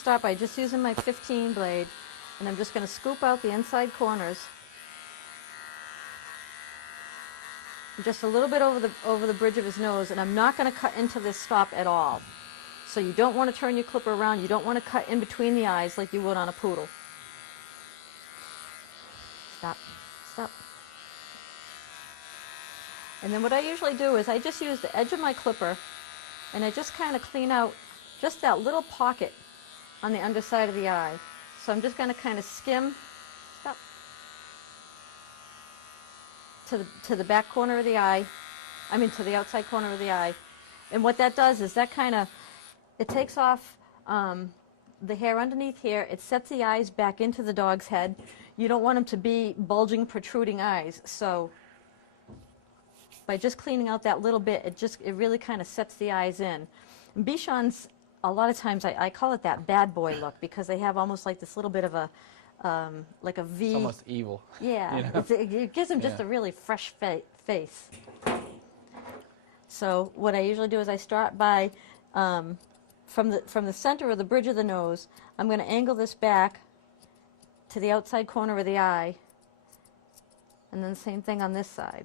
start by just using my 15 blade, and I'm just going to scoop out the inside corners. Just a little bit over the bridge of his nose, and I'm not going to cut into this stop at all. So you don't want to turn your clipper around. You don't want to cut in between the eyes like you would on a poodle. Stop, stop. And then what I usually do is I just use the edge of my clipper, and I just kind of clean out just that little pocket on the underside of the eye. So I'm just going to kind of skim, stop, to the back corner of the eye, to the outside corner of the eye. And what that does is that kind of, it takes off the hair underneath here, it sets the eyes back into the dog's head. You don't want them to be bulging, protruding eyes. So by just cleaning out that little bit, it really kind of sets the eyes in. And Bichons, a lot of times I call it that bad boy look, because they have almost like this little bit of a like a V. It's almost evil. Yeah, you know? it gives them just a really fresh face. So what I usually do is I start by, from the center of the bridge of the nose, I'm going to angle this back to the outside corner of the eye, and then same thing on this side.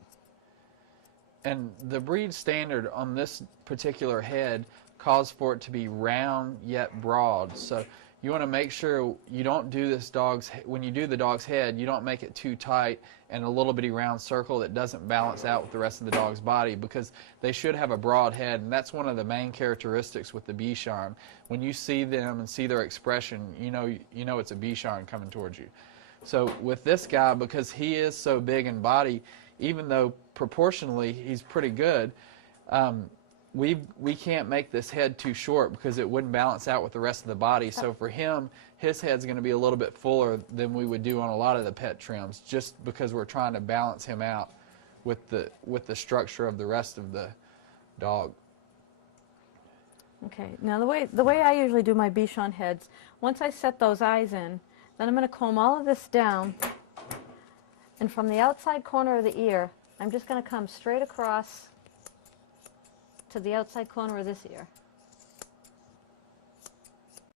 And the breed standard on this particular head calls for it to be round yet broad. So you want to make sure you don't do this when you do the dog's head, you don't make it too tight and a little bitty round circle that doesn't balance out with the rest of the dog's body, because they should have a broad head, and that's one of the main characteristics with the Bichon. When you see them and see their expression, you know it's a Bichon coming towards you. So with this guy, because he is so big in body, even though proportionally he's pretty good, we can't make this head too short because it wouldn't balance out with the rest of the body. So for him, his head's going to be a little bit fuller than we would do on a lot of the pet trims, just because we're trying to balance him out with the structure of the rest of the dog. Okay, now the way I usually do my Bichon heads, once I set those eyes in, then I'm going to comb all of this down, and from the outside corner of the ear, I'm just going to come straight across to the outside corner of this ear.